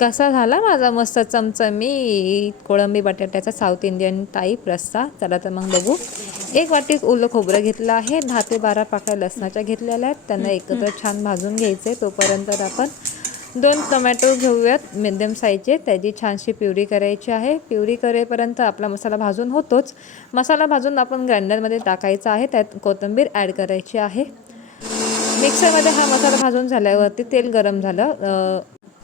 कसा झाला माझा मस्त चमचमीत कोळंबी बटाट्याचा साऊथ इंडियन टाईप रस्सा. चला तर मग बघू. 1 वाटी ओलं खोबरं घेतलं आहे. 10 ते 12 पाकळ्या लसणाच्या घेतलेल्या आहेत. त्यांना एकत्र छान भाजून घ्यायचे. तोपर्यंत आपण 2 टोमॅटो घेऊयात मिडियम साईजचे. त्याची छानशी प्युरी करायची आहे. प्युरी करेपर्यंत आपला मसाला भाजून होतोच. मसाला भाजून आपण ग्राइंडरमध्ये टाकायचा आहे. त्यात कोथिंबीर ॲड करायची आहे. मिक्सरमध्ये हा मसाला भाजून झाल्यावरती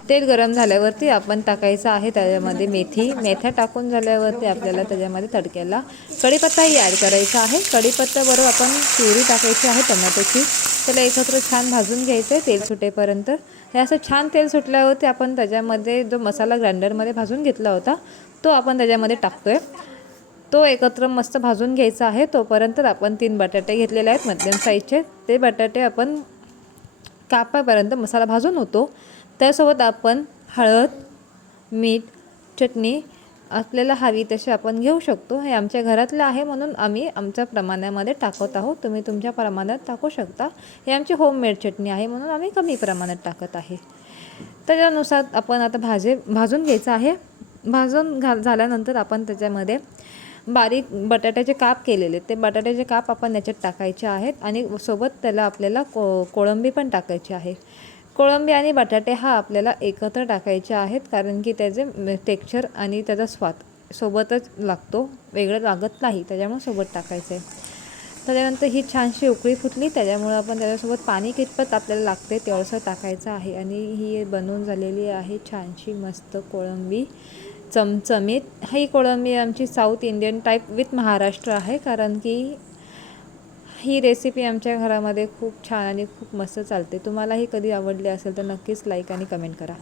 तेल गरम झाल्यावरती आपण टाकायचं आहे त्याच्यामध्ये मेथ्या टाकून झाल्यावरती आपल्याला त्याच्यामध्ये तडक्याला कढीपत्ताही ॲड करायचा आहे. कढीपत्त्याबरोबर आपण प्युरी टाकायची आहे टोमॅटोची. त्याला एकत्र छान भाजून घ्यायचं आहे तेल सुटेपर्यंत. हे असं छान तेल सुटल्यावरती आपण त्याच्यामध्ये जो मसाला ग्राइंडरमध्ये भाजून घेतला होता तो आपण त्याच्यामध्ये टाकतोय. तो एकत्र मस्त भाजून घ्यायचा आहे. तोपर्यंत आपण 3 बटाटे घेतलेले आहेत मध्यम साईजचे. ते बटाटे आपण कापापर्यंत मसाला भाजून होतो. त्यासोबत आपण हळद, मीठ, चटणी आपल्याला हवी तशी आपण घेऊ शकतो. हे आमच्या घरातलं आहे म्हणून आम्ही आमच्या प्रमाणामध्ये टाकत आहोत. तुम्ही तुमच्या प्रमाणात टाकू शकता. हे आमची होममेड चटणी आहे म्हणून आम्ही कमी प्रमाणात टाकत आहे. त्याच्यानुसार आपण आता भाजून घ्यायचं आहे. झाल्यानंतर आपण त्याच्यामध्ये बारीक बटाट्याचे काप केलेले ते बटाट्याचे काप आपण याच्यात टाकायचे आहेत आणि सोबत त्याला आपल्याला कोळंबी पण टाकायची आहे. कोळंबी आणि बटाटे हा आपल्याला एकत्र टाकायचे आहेत कारण की त्याचे टेक्स्चर आणि त्याचा स्वाद सोबतच लागतो, वेगळं लागत नाही. त्याच्यामुळे सोबत टाकायचं आहे. त्याच्यानंतर ही छानशी उकळी फुटली. त्याच्यामुळे आपण त्याच्यासोबत पाणी कितपत आपल्याला लागते तेवढंसं टाकायचं आहे आणि ही बनवून झालेली आहे छानशी मस्त कोळंबी चमचमीत. ही कोळंबी आमची south Indian type with Maharashtra आहे कारण की ही रेसिपी आमच्या घरामध्ये खूप छान आणि खूप मस्त चालते. तुम्हालाही कधी आवडली असेल तर नक्कीच लाईक आणि कमेंट करा.